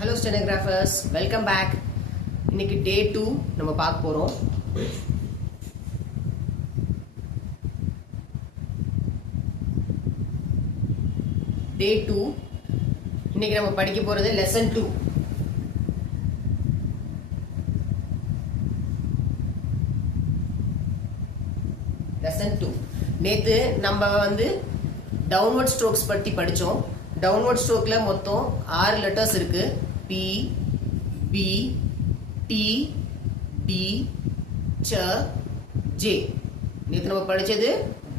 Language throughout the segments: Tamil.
Hello stenographers, welcome back. இன்னைக்கு டே 2 நம்ம பார்க்க போறோம். டே 2 இன்னைக்கு நம்ம படிக்க போறது லெசன் 2. லெசன் 2 நேத்து நம்ம டவுன்வர்ட் ஸ்ட்ரோக்ஸ் பத்தி படிச்சோம். டவுன்வர்ட் ஸ்ட்ரோக்ல மொத்தம் 6 லெட்டர்ஸ் இருக்கு. P, B, T, D, Ch, J. நேத்து நம்ம படிச்சது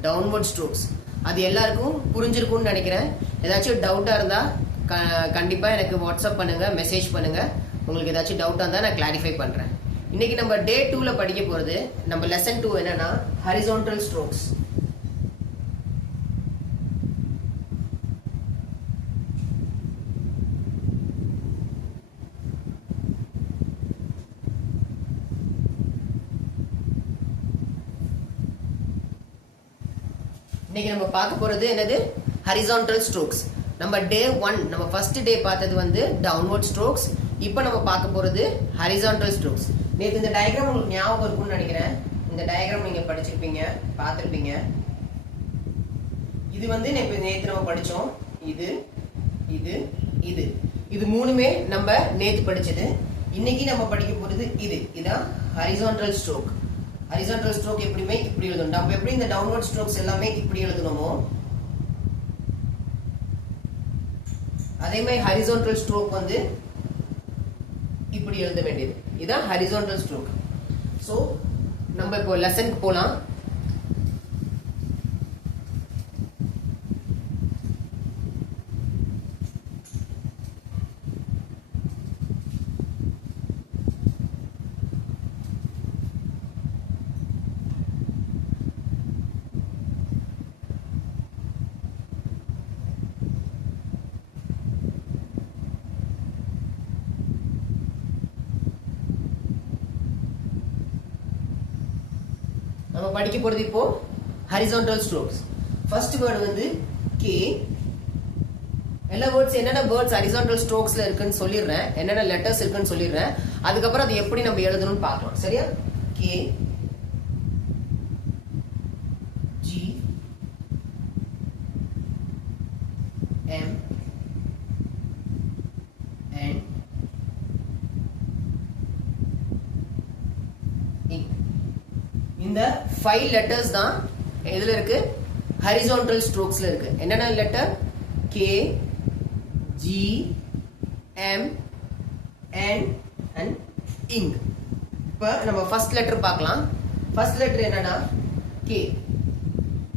டவுன்வர்ட் ஸ்ட்ரோக்ஸ். அது எல்லாருக்கும் புரிஞ்சிருக்கும்னு நினைக்கிறேன். ஏதாச்சும் டவுட்டா இருந்தா கண்டிப்பா எனக்கு வாட்ஸ்அப் பண்ணுங்க, மெசேஜ் பண்ணுங்க. உங்களுக்கு ஏதாச்சும் டவுட்டா இருந்தா நான் கிளாரிஃபை பண்றேன். இன்னைக்கு நம்ம டே 2ல படிக்க போறது நம்ம லெசன் 2 என்னன்னா ஹரிசான்டல் ஸ்ட்ரோக்ஸ். இன்னைக்கு நம்ம பார்க்க போறது என்னது ஹரிசான்டல் ஸ்ட்ரோக்ஸ். நம்ம டே 1 நம்ம ஃபர்ஸ்ட் டே பார்த்தது டவுன்வர்ட் ஸ்ட்ரோக்ஸ். இப்போ நம்ம பார்க்க போறது ஹரிசான்டல் ஸ்ட்ரோக்ஸ். நேத்து இந்த டயகிராம் உங்களுக்கு ஞாபகம் இருக்கும்னு நினைக்கிறேன். இந்த டயகிராம் நீங்க படிச்சிருப்பீங்க, பார்த்திருப்பீங்க. இது நேத்து நம்ம படிச்சோம். இது இது இது இது மூணுமே நம்ம நேத்து படிச்சது. இன்னைக்கு நம்ம படிக்க போறது இதான் ஹரிசான்டல் ஸ்ட்ரோக். ஹரிசான்டல் ஸ்ட்ரோக் எப்படியுமே இப்படி எழுதணும். நம்ம எப்படி இந்த டவுன்வர்ட் ஸ்ட்ரோக்ஸ் எல்லாமே இப்படி எழுதணுமோ அதே மாதிரி ஹரிசான்டல் ஸ்ட்ரோக் இப்படி எழுத வேண்டியது. இதான் ஹரிசான்டல் ஸ்ட்ரோக். சோ நம்ம இப்போ லெசனுக்கு போலாம். நம்ம படிக்க போறது இப்போ horizontal strokes. First word K. எல்லா வேர்ட்ஸ் என்னென்ன வேர்ட்ஸ் ஹரிசான்டல் ஸ்ட்ரோக்ஸ்ல இருக்குன்னு சொல்லிடுறேன், என்னென்ன லெட்டர்ஸ் இருக்குன்னு சொல்லிடுறேன். அதுக்கப்புறம் அது எப்படி நம்ம எழுதணும்னு பார்க்கலாம். சரியா? K, G, M, N, E. இந்த 5 லெட்டர்ஸ் தான் எதுல இருக்கு? ஹரிசான்டல் ஸ்ட்ரோக்ஸ்ல இருக்கு. என்னென்ன letter? K, G, M, N and ing. இப்போ நம்ம ஃபர்ஸ்ட் லெட்டர் பார்க்கலாம். ஃபர்ஸ்ட் லெட்டர் என்னன்னா K.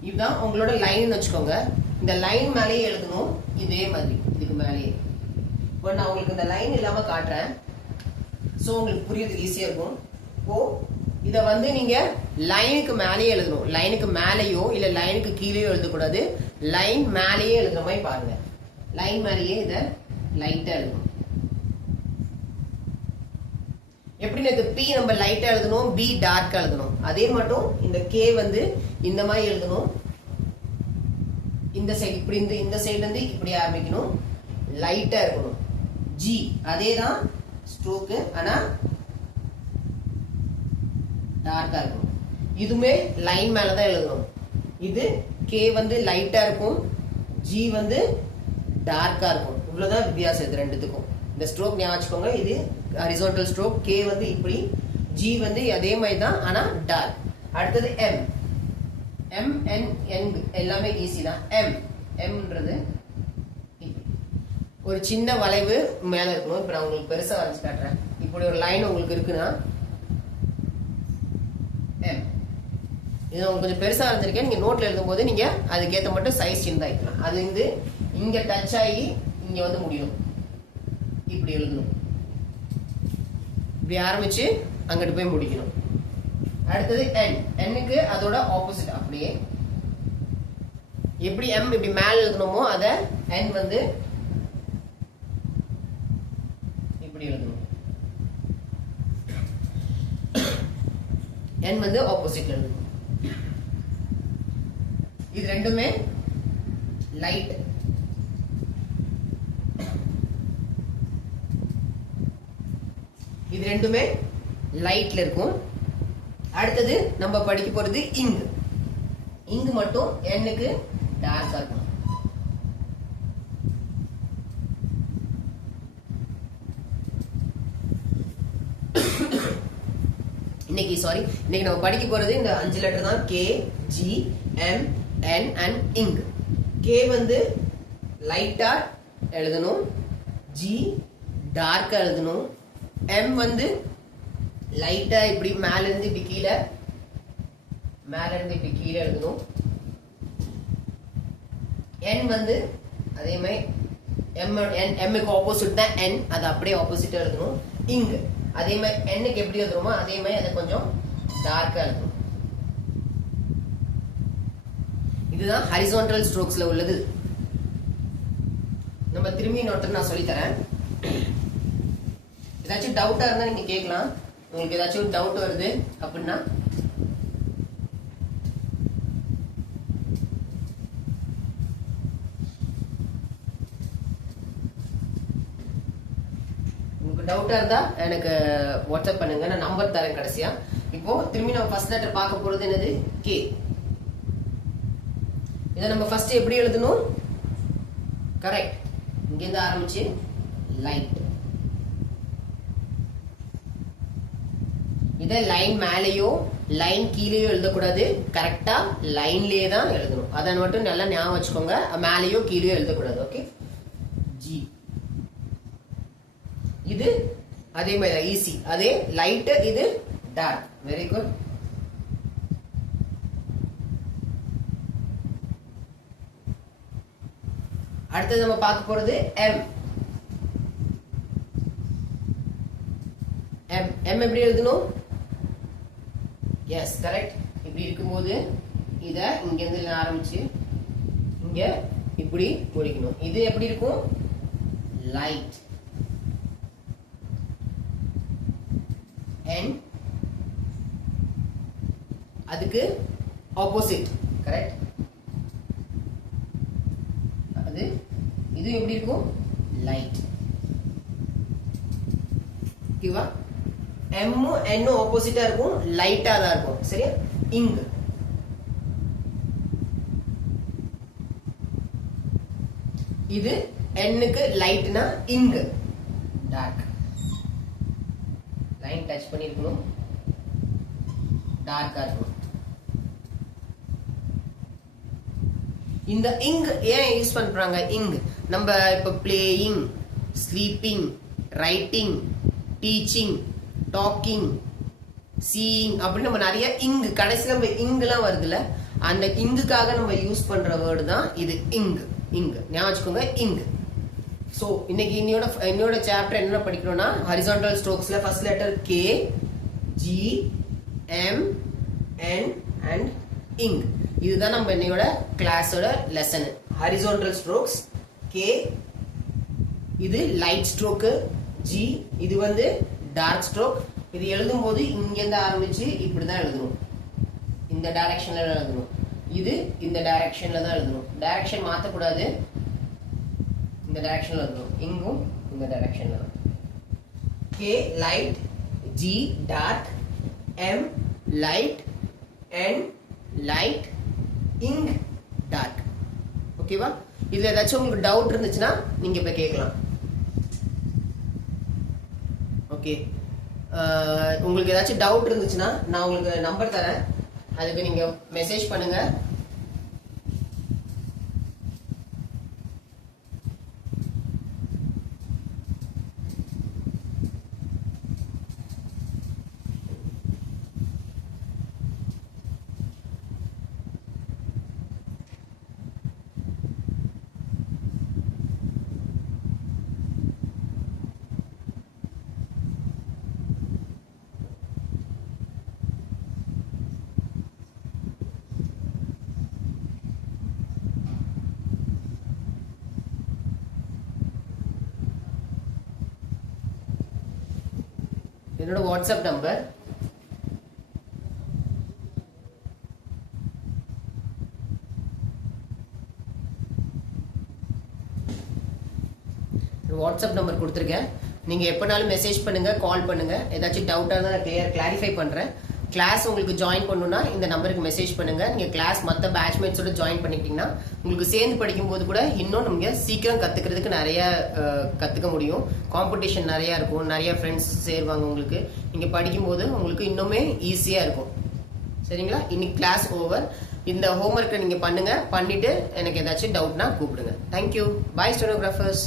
இதுதான் உங்களோட லைன் வச்சுக்கோங்க. இந்த லைன் மேலேயே எழுதணும். இதே மாதிரி இதுக்கு மேலேயே. இப்போ நான் உங்களுக்கு இந்த லைன் இல்லாம காட்டுறேன். சோ உங்களுக்கு புரியுது ஈஸியா இருக்கும். இப்போ இத நீங்க லைனுக்கு மேலேயே எழுதணும். லைனுக்கு மேலேயோ இல்ல லைனுக்கு கீழேயோ எழுதக்கூடாது. லைன் மேலேயே எழுதுற மாதிரி பாருங்க. லைன் மேலேயே இத லைட்டா எழுதணும். எப்படி நேத்து P நம்ம லைட்டா எழுதணும், B டார்க்கா எழுதணும். அதே மட்டும் இந்த K இந்த மாதிரி எழுதணும். இந்த சைடு இப்படி இந்த சைடுல இருந்து இப்படி ஆரம்பிக்கணும், லைட்டா இருக்கணும். G அதேதான் ஸ்ட்ரோக், ஆனா டார்க்கா இருக்கும். இதுமே லைன் மேலதான் எழுதணும். இது K லைட்டா இருக்கும், G டார்க்கா இருக்கும். இவ்வளவுதான் வித்தியாசம் இது ரெண்டுத்துக்கும். இந்த ஸ்ட்ரோக் ஞாபகம் வச்சுக்கோங்க. இது ஹரிசான்டல் ஸ்ட்ரோக். K இப்படி, G அதே மாதிரி தான், ஆனா டார்க். அடுத்தது M. M, N, N எல்லாமே ஈஸி தான். Mன்றது ஒரு சின்ன வளைவு மேல இருக்கணும். இப்ப நான் உங்களுக்கு பெருசா வரைஞ்சு காட்டுறேன். இப்படி ஒரு லைன் உங்களுக்கு இருக்குன்னா இது உங்களுக்கு கொஞ்சம் பெருசா வரைஞ்சிருக்கேன். நீங்க நோட்ல எழுதும் போது நீங்க அதுக்கேற்ற மட்டும் சைஸ் சின்னதாக்கலாம். அது இங்க டச் ஆகி இங்க முடியும். இப்படி எழுதணும். இப்படி ஆரம்பிச்சு அங்கிட்டு போய் முடிக்கணும். அடுத்தது N. Nக்கு அதோட ஆப்போசிட் அப்படியே. எப்படி M இப்படி மேல எழுதணுமோ அத N இப்படி எழுதணும். N ஆப்போசிட் எழுதணும். இது ரெண்டுமே லைட். இது ரெண்டுமே லைட்ல இருக்கும். அடுத்தது நம்ம படிக்க போறது இங்க். இங்க் மட்டும் எண்ணுக்கு டார்க்கா இருக்கும். இன்னைக்கு நம்ம படிக்க போறது இந்த 5 லெட்டர் தான். K, G, M, N and ink. K வந்து லைட்டா எழுதணும், ஜி டார்க்கா எழுதணும், எம் வந்து லைட்டா இப்படி மேல இருந்து இப்படி கீழே எழுதணும், என் வந்து அதே மாதிரி எம்முக்கு ஆப்போசிட் தான் என், அது அப்படியே ஆப்போசிட்டா எழுதணும். இங்க் அதே மாதிரி எண்ணுக்கு எப்படி எழுதுறோமோ அதே மாதிரி அதை கொஞ்சம் டார்க்கா எழுதணும். இதுதான் ஹரிசான்டல் ஸ்ட்ரோக்ஸ்ல உள்ளது. நம்ம திரும்பி இன்னொருத்தர் நான் சொல்லி தரேன். ஏதாச்சும் டவுட்டா இருந்தா நீங்க கேட்கலாம். உங்களுக்கு ஏதாச்சும் டவுட் வருது அப்படின்னா டவுட்டா இருந்தா எனக்கு வாட்ஸ்அப் பண்ணுங்க, நான் நம்பர் தரேன் கடைசியா. இப்போ திரும்பி நம்ம ஃபர்ஸ்ட் லெட்டர் பார்க்க போறது என்னது? கே. இதை நம்ம ஃபர்ஸ்ட் எப்படி எழுதணும்? கரெக்ட், இங்க இருந்து ஆரம்பிச்சு லைட். இதை லைன் மேலேயோ லைன் கீழேயோ எழுதக்கூடாது, கரெக்டா லைன்லயே தான் எழுதணும். அதை மட்டும் நல்லா ஞாபகம் வச்சுக்கோங்க, மேலேயோ கீழேயோ எழுதக்கூடாது. ஓகே. ஜி இது அதே மாதிரி ஈஸி, அதே லைட், இது டார்க். Very good. அடுத்தது நம்ம பார்க்க போறது எம். எம் எம் எப்படி எழுதணும்? Yes correct. இப்படி இருக்கும்போது இத இங்க இருந்து ஆரம்பிச்சு இங்க இப்படி முடிக்கணும். இது எப்படி இருக்கும்? லைட். and அதுக்கு ஆப்போசிட். கரெக்ட். அது இது எப்படி இருக்கும்? லைட். ஓகேவா? எம் என் ஆப்போசிட்டா இருக்கும், லைட்டா தான் இருக்கும். சரியா? இங்க். இது எண்ணுக்கு லைட்னா இங்க் டார்க். லைன் டச் பண்ணிருக்கணும், டார்க்கா இருக்கும். இந்த இங்க் ஏன் யூஸ் பண்றாங்க? இங்க் நம்ம இப்ப playing, sleeping, writing, teaching, talking, seeing அப்படின்னு நம்ம நிறைய இங்க் கடைசியில் நம்ம இங்கெல்லாம் வருதுல்ல, அந்த இங்குக்காக நம்ம யூஸ் பண்ற வேர்டு தான் இது இங்க். இங்க் ஞாபகம் வச்சுக்கோங்க, இங்க். சோ இன்னைக்கு என்னோட சாப்டர் என்ன படிக்கிறோம்னா ஹரிசான்டல் ஸ்ட்ரோக்ஸ்ல first letter K, G, M, N and ing. இதுதான் நம்ம என்னோட கிளாஸோட லெசன். Horizontal strokes. கே இது லைட் ஸ்ட்ரோக், ஜி இது வந்து டார்க் ஸ்ட்ரோக். இது எழுதும் போது இங்க இருந்து ஆரம்பிச்சு இப்படிதான் எழுதணும், இந்த டைரக்ஷன்ல எழுதணும். இது இந்த டைரக்ஷன்ல தான் எழுதணும், டைரக்ஷன் மாத்தக்கூடாது, இந்த டைரக்ஷன்ல எழுதணும். இங்கும் இந்த டைரக்ஷன்ல. K light, G dark, M light, N light, ing dark. ஓகேவா? இதுல ஏதாச்சும் உங்களுக்கு டவுட் இருந்துச்சுன்னா நீங்க இப்ப கேட்கலாம். ஓகே, உங்களுக்கு ஏதாச்சும் டவுட் இருந்துச்சுன்னா நான் உங்களுக்கு நம்பர் தரேன், அதுக்கு நீங்க மெசேஜ் பண்ணுங்க. என்னோட வாட்ஸ்அப் நம்பர் வாட்ஸ்அப் நம்பர் கொடுத்துருக்கேன். நீங்கள் எப்போனாலும் மெசேஜ் பண்ணுங்கள், கால் பண்ணுங்கள். ஏதாச்சும் டவுட்டாக இருந்தால் நான் கிளாரிஃபை பண்ணுறேன். கிளாஸ் உங்களுக்கு ஜாயின் பண்ணணும்னா இந்த நம்பருக்கு மெசேஜ் பண்ணுங்கள். நீங்கள் கிளாஸ் மற்ற பேட்ச்மேட்ஸோட ஜாயின் பண்ணிக்கிட்டிங்கன்னா உங்களுக்கு சேர்ந்து படிக்கும்போது கூட இன்னும் நீங்கள் சீக்கிரம் கற்றுக்கிறதுக்கு நிறைய கற்றுக்க முடியும். காம்படிஷன் நிறையா இருக்கும், நிறைய ஃப்ரெண்ட்ஸ் சேருவாங்க உங்களுக்கு. நீங்கள் படிக்கும்போது உங்களுக்கு இன்னுமே ஈஸியாக இருக்கும். சரிங்களா? இன்னைக்கு கிளாஸ் ஓவர். இந்த ஹோம்ஒர்க்கை நீங்கள் பண்ணுங்கள். பண்ணிவிட்டு எனக்கு ஏதாச்சும் டவுட்னா கூப்பிடுங்க. தேங்க்யூ. பாய் ஸ்டெனோகிராஃபர்ஸ்.